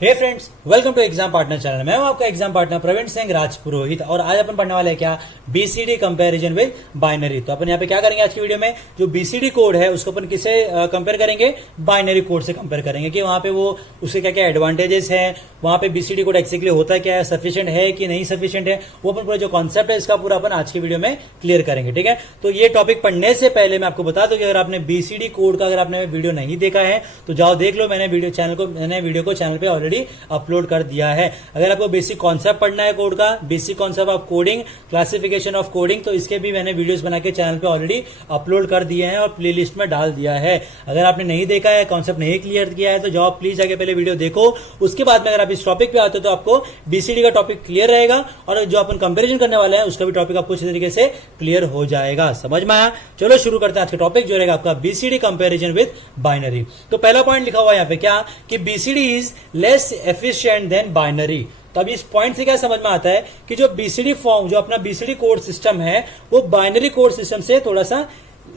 Hey friends, welcome to exam partner channel. मैं हूं आपका एग्जाम पार्टनर प्रवीण सिंह राजपुरोहित और आज अपन पढ़ने वाले हैं क्या बीसीडी कंपैरिजन विद बाइनरी। तो अपन यहाँ पे क्या करेंगे आज की वीडियो में, जो बीसीडी कोड है उसको अपन किसे कंपेयर करेंगे, बाइनरी कोड से कंपेयर करेंगे कि वहां पे वो उसके क्या क्या एडवांटेजेस है, वहां पे बीसीडी कोड एक्जेक्टली होता क्या है, सफिशिएंट है कि नहीं सफिशिएंट है, वो अपन पूरा जो कॉन्सेप्ट है इसका पूरा अपन आज की वीडियो में क्लियर करेंगे। ठीक है, तो ये टॉपिक पढ़ने से पहले मैं आपको बता दूं कि अगर आपने बीसीडी कोड का अगर आपने वीडियो नहीं देखा है तो जाओ देख लो। मैंने वीडियो को चैनल पे ऑलरेडी अपलोड कर दिया है। अगर आपको बेसिक कॉन्सेप्ट पढ़ना है कोड का, basic concept of coding, classification of coding, तो इसके भी मैंने वीडियोस बना के चैनल पे ऑलरेडी अपलोड कर दिए हैं और प्लेलिस्ट में डाल दिया है। अगर आपने नहीं देखा है, कॉन्सेप्ट नहीं क्लियर किया है तो जाओ प्लीज आगे पहले वीडियो देखो। उसके बाद में अगर आप इस टॉपिक पे आते हो तो आपको बीसीडी का टॉपिक क्लियर रहेगा और जो अपन कंपेरिजन करने वाले हैं उसका भी टॉपिक आपको अच्छी तरीके से क्लियर हो जाएगा। समझ में आया? चलो शुरू करते हैं आज का टॉपिक जो रहेगा आपका बीसीडी कंपेरिजन विद बाइनरी। तो पहला पॉइंट लिखा हुआ है यहाँ पे क्या कि BCD is less efficient than binary. तो अब इस पॉइंट से क्या समझ में आता है कि जो बीसीडी फॉर्म, जो अपना बीसीडी कोड सिस्टम है वो बाइनरी कोड सिस्टम से थोड़ा सा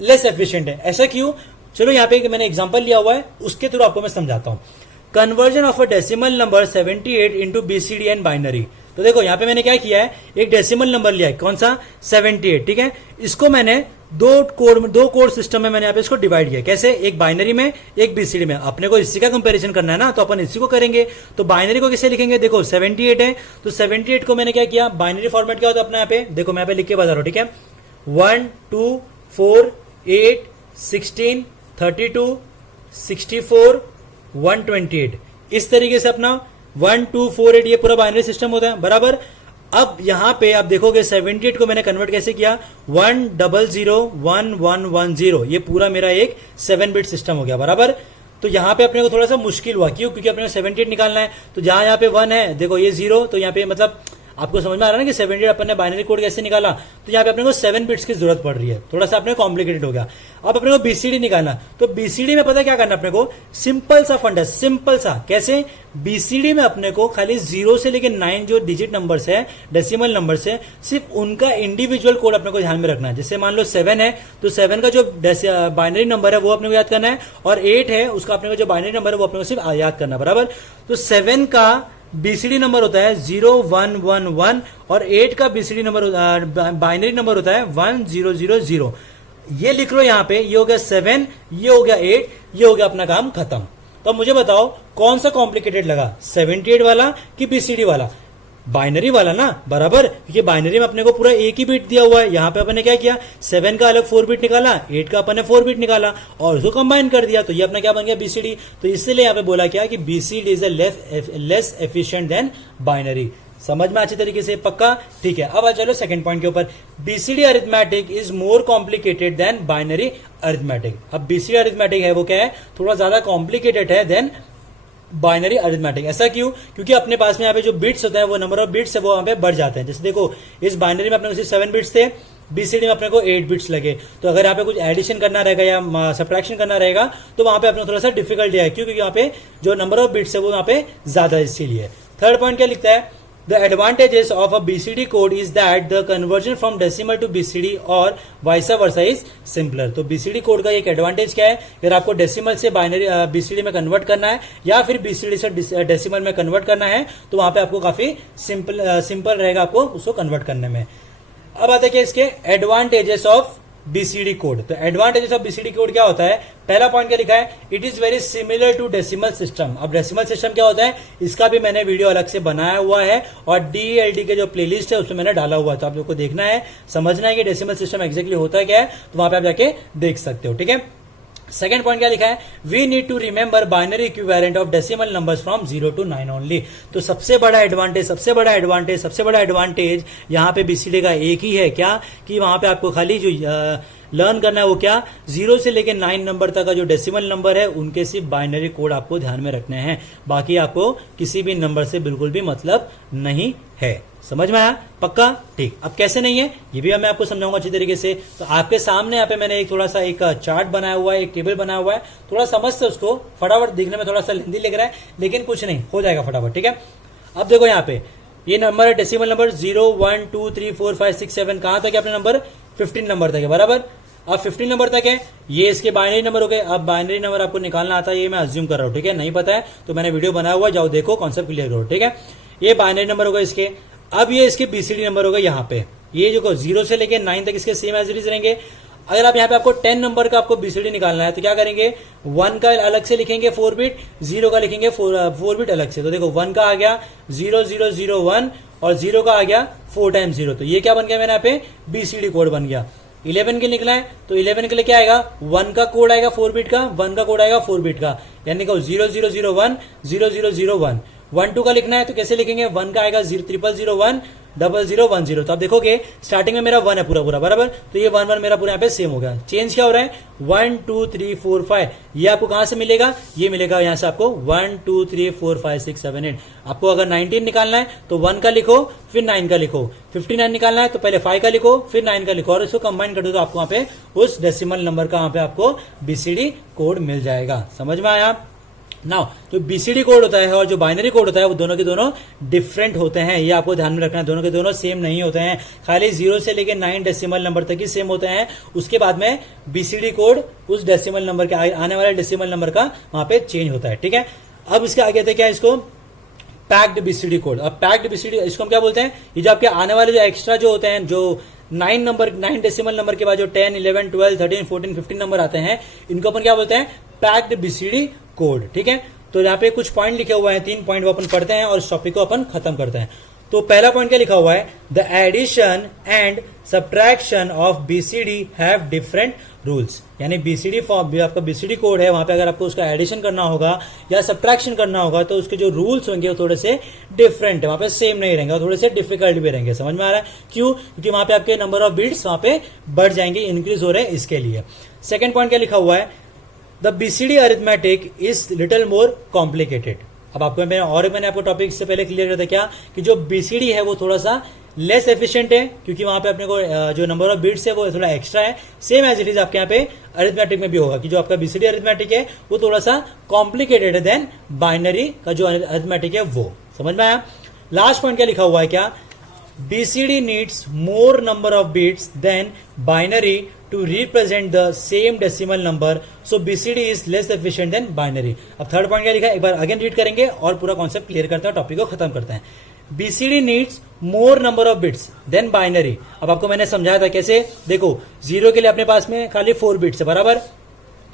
लेस एफिशिएंट है। ऐसा क्यों? चलो यहाँ पे मैंने एग्जांपल लिया हुआ है, उसके थ्रू आपको मैं समझाता हूं। Conversion of a decimal number 78 into BCD and binary. तो देखो यहाँ पे मैंने क्या किया है, एक डेसिमल नंबर लिया है, कौन सा 78। ठीक है, इसको मैंने दो कोड सिस्टम में मैंने यहाँ पे इसको डिवाइड किया। कैसे? एक बाइनरी में, एक बीसीडी में। अपने को इसी का कंपैरिजन करना है ना, तो अपन इसी को करेंगे। तो बाइनरी को किसे लिखेंगे? देखो 78 है तो 78 को मैंने क्या किया, बाइनरी फॉर्मेट क्या होता है अपना यहाँ पे, देखो मैं यहाँ पे लिख के बता रहा हूं। ठीक है, 1 2 4 8 16 32 64 128, इस तरीके से अपना 1 2 4 8 ये पूरा बाइनरी सिस्टम होता है बराबर। अब यहां पे आप देखोगे 78 को मैंने कन्वर्ट कैसे किया, 1 0 0 1 1 1 0, ये पूरा मेरा एक 7 बिट सिस्टम हो गया बराबर। तो यहां पे अपने को थोड़ा सा मुश्किल हुआ, क्यों? क्योंकि अपने को 78 निकालना है। तो जहां यहाँ पे 1 है, देखो ये 0, तो यहाँ पे मतलब आपको समझ में आ रहा है ना कि 78 अपन ने बाइनरी कोड कैसे निकाला। तो यहाँ पे अपने को 7 बिट्स की जरूरत पड़ रही है, थोड़ा सा अपने कॉम्प्लिकेटेड हो गया। अब अपने को बीसीडी निकालना, तो बीसीडी में पता क्या करना अपने को, सिंपल सा फंड है, सिंपल सा। कैसे? बीसीडी में अपने को खाली 0 से लेकर 9 जो डिजिट नंबर्स है, डेसिमल नंबर्स है, सिर्फ उनका इंडिविजुअल कोड अपने को ध्यान में रखना है। जैसे मान लो 7 है तो 7 का जो बाइनरी नंबर है वो अपने को याद करना है, और 8 है उसका अपने को जो बाइनरी नंबर है वो अपने को सिर्फ याद करना बराबर। तो 7 का बीसीडी नंबर होता है 0 1 1 1 और 8 का बीसीडी नंबर बाइनरी नंबर होता है 1 0 0 0। ये लिख लो यहाँ पे, ये हो गया 7, ये हो गया 8, ये हो गया अपना काम खत्म। तो अब मुझे बताओ कौन सा कॉम्प्लिकेटेड लगा, 78 वाला कि बीसीडी वाला? बाइनरी वाला ना बराबर, क्योंकि बाइनरी में अपने को पूरा एक ही बिट दिया हुआ है। यहाँ पे अपन ने क्या किया, 7 का अलग 4 बिट निकाला, 8 का अपन ने 4 बिट निकाला और उसको कंबाइन कर दिया, तो ये अपना क्या बन गया, बीसीडी। तो इसलिए यहाँ पे बोला क्या कि BCD is less efficient than binary. समझ में अच्छी तरीके से? पक्का? ठीक है। अब आ चलो सेकंड पॉइंट के ऊपर, BCD arithmetic is more complicated then binary arithmetic. अब बीसीडी अरिथमेटिक है वो क्या है, थोड़ा ज्यादा कॉम्प्लिकेटेड है देन बाइनरी अरिथमेटिक। ऐसा क्यों? क्योंकि अपने पास में यहाँ पे जो बिट्स होता है, वो नंबर ऑफ बिट्स है वो यहाँ पे बढ़ जाते हैं। जैसे देखो इस बाइनरी में अपने को सिर्फ 7 बिट्स थे, बीसीडी में अपने को 8 बिट्स लगे। तो अगर यहाँ पे कुछ एडिशन करना रहेगा या सब्ट्रैक्शन करना रहेगा तो वहां पे अपने थोड़ा सा डिफिकल्टी है, क्योंकि यहाँ पे जो नंबर ऑफ बिट्स है वो यहाँ पे ज्यादा, इसीलिए। थर्ड पॉइंट क्या लिखता है, The advantages of a BCD code is that the conversion from decimal to BCD और vice versa is simpler। तो BCD कोड का एक एडवांटेज क्या है, अगर आपको डेसिमल से बाइनरी BCD में कन्वर्ट करना है या फिर BCD से डेसिमल में कन्वर्ट करना है तो वहां पे आपको काफी सिंपल रहेगा आपको उसको कन्वर्ट करने में। अब आता है इसके एडवांटेजेस ऑफ बीसीडी कोड। तो एडवांटेजेस ऑफ बीसीडी कोड क्या होता है, पहला पॉइंट क्या लिखा है, it is very similar to decimal system. अब डेसिमल सिस्टम क्या होता है, इसका भी मैंने वीडियो अलग से बनाया हुआ है और डीएलडी के जो प्लेलिस्ट है उसमें मैंने डाला हुआ है, तो आप लोग को देखना है, समझना है कि डेसिमल सिस्टम एक्जेक्टली होता क्या है, तो वहां पे आप जाके देख सकते हो। ठीक है। सेकेंड पॉइंट क्या लिखा है, we need to remember binary equivalent of decimal numbers from 0 to 9 only. तो सबसे बड़ा एडवांटेज यहाँ पे बीसीडी का एक ही है, क्या कि वहां पे आपको खाली जो लर्न करना है वो क्या, 0 से लेकर 9 नंबर तक का जो डेसिमल नंबर है उनके सिर्फ बाइनरी कोड आपको ध्यान में रखने हैं, बाकी आपको किसी भी नंबर से बिल्कुल भी मतलब नहीं है। समझ में आया? पक्का? ठीक। अब कैसे नहीं है ये भी मैं आपको समझाऊंगा अच्छी तरीके से। तो आपके सामने यहाँ पे मैंने एक थोड़ा सा एक चार्ट बनाया हुआ है, एक टेबल बनाया हुआ है, थोड़ा समझते उसको, फटाफट दिखने में थोड़ा सा लेंदी लग रहा है लेकिन कुछ नहीं, हो जाएगा फटाफट। ठीक है। अब देखो यहाँ पे ये नंबर है डेसिमल नंबर 0 1 2 3 4 5 6 7, कहां तक अपना नंबर 15 नंबर तक है बराबर। अब 15 नंबर तक है, ये इसके बाइनरी नंबर हो गए। अब बाइनरी नंबर आपको निकालना आता है, ये मैं अज्यूम कर रहा हूं, ठीक है। नहीं पता है तो मैंने वीडियो बनाया हुआ, जाओ देखो, कॉन्सेप्ट क्लियर करो, ठीक है। ये बाइनरी नंबर होगा इसके। अब ये इसके बीसीडी नंबर होगा यहाँ पे, ये जो 0 से लेके 9 तक इसके सेम एज इट इज रहेंगे। अगर आप यहाँ पे आपको 10 नंबर का आपको बीसीडी निकालना है तो क्या करेंगे, 1 का अलग से लिखेंगे 4 बिट, 0 का लिखेंगे 4 बिट अलग से। तो देखो 1 का आ गया 0001 और 0 का आ गया 4 टाइम्स 0, तो ये क्या बन गया मेरे यहाँ पे बीसीडी कोड बन गया। 11 के निकला है तो 11 के लिए क्या आएगा, 1 का कोड आएगा 4 बिट का, 1 का कोड आएगा 4 बिट का, यानी कि 0001 0001। 12 का लिखना है तो कैसे लिखेंगे, 1 का आएगा 0001 0010। तो आप देखोगे स्टार्टिंग में मेरा 1 है पूरा पूरा बराबर, तो ये 1 1 मेरा पूरा यहाँ पे सेम हो गया। चेंज क्या हो रहा है, 1 2 3 4 5, ये आपको कहां से मिलेगा, ये मिलेगा यहां से आपको 1 2 3 4 5 6 7 8। आपको अगर 19 निकालना है तो 1 का लिखो फिर 9 का लिखो, 59 निकालना है तो पहले 5 का लिखो फिर 9 का लिखो, और इसको कंबाइन कर दो तो आपको वहां पे उस डेसिमल नंबर का वहां पे आपको बीसीडी कोड मिल जाएगा। समझ में आया। नाउ जो बीसीडी कोड होता है और जो बाइनरी कोड होता है वो दोनों के दोनों डिफरेंट होते हैं, ये आपको ध्यान में रखना है। दोनों के दोनों सेम नहीं होते हैं, खाली 0 से लेके 9 डेसिमल नंबर तक ही सेम होते हैं। उसके बाद में बीसीडी कोड उस डेसिमल नंबर के आने वाले डेसिमल नंबर का वहां पे चेंज होता है, ठीक है। अब इसके आगे थे क्या, इसको पैक्ड बीसीडी कोड। अब पैक्ड बीसीडी इसको हम क्या बोलते हैं, ये जो आपके आने वाले जो एक्स्ट्रा जो होते हैं, जो 9 डेसिमल नंबर के बाद जो 10 11 12 13 14 15 नंबर आते हैं, इनको अपन क्या बोलते हैं, पैक्ड बीसीडी कोड, ठीक है। तो यहाँ पे कुछ पॉइंट लिखे हुए हैं, 3 पॉइंट वो अपन पढ़ते हैं और इस टॉपिक को अपन खत्म करते हैं। तो पहला पॉइंट क्या लिखा हुआ है, the addition and subtraction of BCD have different rules. यानी बीसीडी फॉर्म आपका बीसीडी कोड है, वहां पे अगर आपको उसका एडिशन करना होगा या सब्ट्रैक्शन करना होगा तो उसके जो रूल्स होंगे वो थोड़े से डिफरेंट है, वहां पे सेम नहीं रहेंगे और थोड़े से डिफिकल्ट भी रहेंगे। समझ में आ रहा है क्यों, क्योंकि वहां पे आपके नंबर ऑफ बिट्स वहां पे बढ़ जाएंगे, इंक्रीज हो रहे हैं इसके लिए। सेकेंड पॉइंट क्या लिखा हुआ है, the BCD arithmetic is little more complicated. अब आपको मैंने आपको टॉपिक से पहले क्लियर करता क्या कि जो बीसीडी है वो थोड़ा सा लेस एफिशिएंट है, क्योंकि वहां पे अपने को जो नंबर ऑफ बिट्स है वो थोड़ा एक्स्ट्रा है। सेम एज इट इज आपके यहाँ पे अरिथमेटिक में भी होगा कि जो आपका बीसीडी अरिथमेटिक है वो थोड़ा सा कॉम्प्लिकेटेड है देन बाइनरी का जो अरिथमेटिक है वो। समझ में आया। लास्ट पॉइंट क्या लिखा हुआ है, क्या BCD needs more number of bits than binary to represent the same decimal number, so BCD is less efficient than binary। अब थर्ड पॉइंट क्या लिखा है, एक बार अगेन रीड करेंगे और पूरा कॉन्सेप्ट क्लियर करते हैं, टॉपिक को खत्म करते हैं। BCD needs more number of bits than binary। अब आपको मैंने समझाया था कैसे, देखो 0 के लिए अपने पास में खाली 4 बिट्स है बराबर,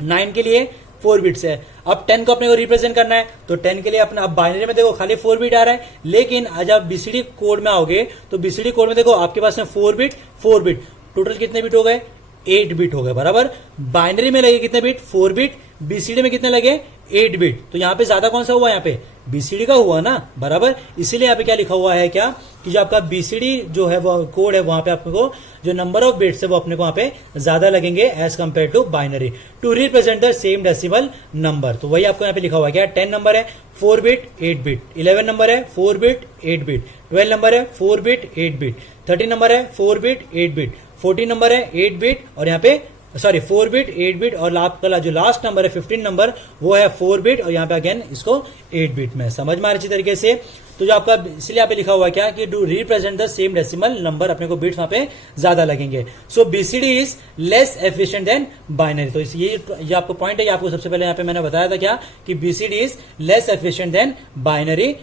9 के लिए 4 बिट्स है। अब 10 को अपने को रिप्रेजेंट करना है तो 10 के लिए अपना, अब बाइनरी में देखो खाली 4 बिट आ रहा है, लेकिन आज आप बीसीडी कोड में आओगे तो बीसीडी कोड में देखो आपके पास में 4 बिट टोटल कितने बिट हो गए, 8 बिट हो गए बराबर। बाइनरी में लगे कितने बिट, 4 बिट, बीसीडी में कितने लगे, 8 बिट। तो यहां पे ज्यादा कौन सा हुआ, यहाँ पे बीसीडी का हुआ ना बराबर। इसीलिए यहाँ पे क्या लिखा हुआ है, क्या कि जो आपका बीसीडी जो है वो कोड है वहां पे आपको जो नंबर ऑफ बिट्स है वो अपने को वहां पे ज्यादा लगेंगे as compare to binary to represent the same decimal number. तो वही आपको यहाँ पे लिखा हुआ है, क्या 10 नंबर है 4 बिट 8 बिट, 11 नंबर है 4 बिट 8 बिट, 12 नंबर है 4 बिट 8 बिट, 13 नंबर है 4 बिट 8 बिट, 14 नंबर है 8 बिट और यहाँ पे 4 बिट 8 बिट, और आपका जो लास्ट नंबर है 15 नंबर वो है 4 बिट और यहाँ पे अगेन इसको 8 बिट में। समझ में आ रही अच्छी तरीके से। तो जो आपका इसलिए यहाँ पे लिखा हुआ है क्या कि to represent the same decimal number, अपने को बिट्स वहां पे ज्यादा लगेंगे। So BCD is less efficient than binary. तो ये आपको पॉइंट है, ये आपको सबसे पहले यहाँ पे मैंने बताया था क्या कि BCD is less efficient than binary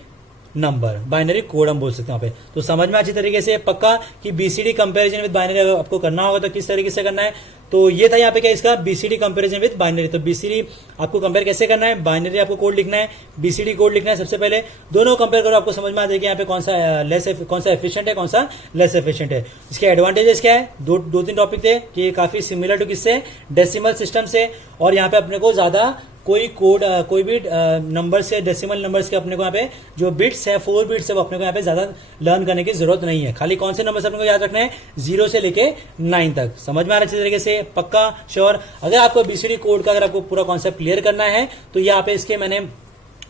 number, binary code हम बोल सकते हैं यहाँ पे। तो समझ में अच्छी तरीके से पक्का कि बीसीडी कंपैरिजन विद बाइनरी अगर आपको करना होगा तो किस तरीके से करना है। तो ये था यहाँ पे क्या इसका बीसीडी कंपैरिजन विद बाइनरी। तो बीसीडी आपको कंपेयर कैसे करना है, बाइनरी आपको कोड लिखना है, बीसीडी कोड लिखना है। सबसे पहले दोनों कंपेयर करो, आपको समझ में आ जाएगा यहाँ पे कौन सा एफिशिएंट है, कौन सा लेस एफिशिएंट है। इसके एडवांटेजेस क्या है, दो तीन टॉपिक थे कि ये काफी सिमिलर टू किससे, डेसिमल सिस्टम से, और यहाँ पे अपने को ज्यादा कोई कोड कोई भी नंबर से डेसिमल नंबर्स के अपने को यहाँ पे जो बिट्स है 4 बिट्स है वो अपने को यहाँ पे ज्यादा लर्न करने की जरूरत नहीं है। खाली कौन से नंबर अपने को याद रखना है, 0 से लेके 9 तक। समझ में आ रहा है अच्छी तरीके से पक्का श्योर। अगर आपको बीसीडी कोड का अगर आपको पूरा कॉन्सेप्ट क्लियर करना है तो यहाँ पे इसके मैंने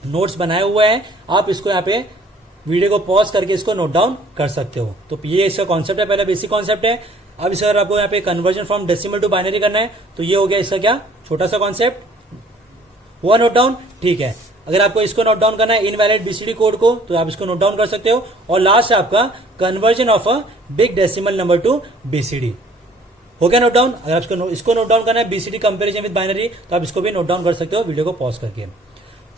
नोट्स बनाए हुए हैं, आप इसको यहाँ पे वीडियो को पॉज करके इसको नोट डाउन कर सकते हो। तो ये इसका कॉन्सेप्ट है, पहला बेसिक कॉन्सेप्ट है। अब इसका अगर आपको यहाँ पे conversion from decimal to binary करना है तो ये हो गया इसका क्या छोटा सा कॉन्सेप्ट, हुआ नोट डाउन, ठीक है। अगर आपको इसको नोट डाउन करना है इनवैलिड बीसीडी कोड को तो आप इसको नोट डाउन कर सकते हो। और लास्ट है आपका conversion of a big decimal number two BCD. हो गया नोट डाउन? अगर आपको इसको नोट डाउन करना है बीसीडी कंपैरिजन विद बाइनरी, तो आप इसको भी नोट डाउन कर सकते हो वीडियो को पॉज करके।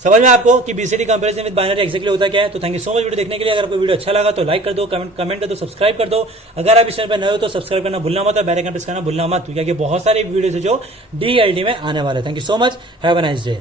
समझ में आपको कि BCD comparison with binary exactly होता क्या है? तो thank you so much video देखने के लिए। अगर आपको वीडियो अच्छा लगा तो लाइक कर दो, कमेंट कर दो, सब्सक्राइब कर दो। अगर आप इस चैनल पर नए हो तो सब्सक्राइब करना भूलना मत और बेल आइकन प्रेस करना भूलना मत, क्योंकि बहुत सारी वीडियोज है जो डीएलडी में आने वाले। Thank you so much, have a nice day.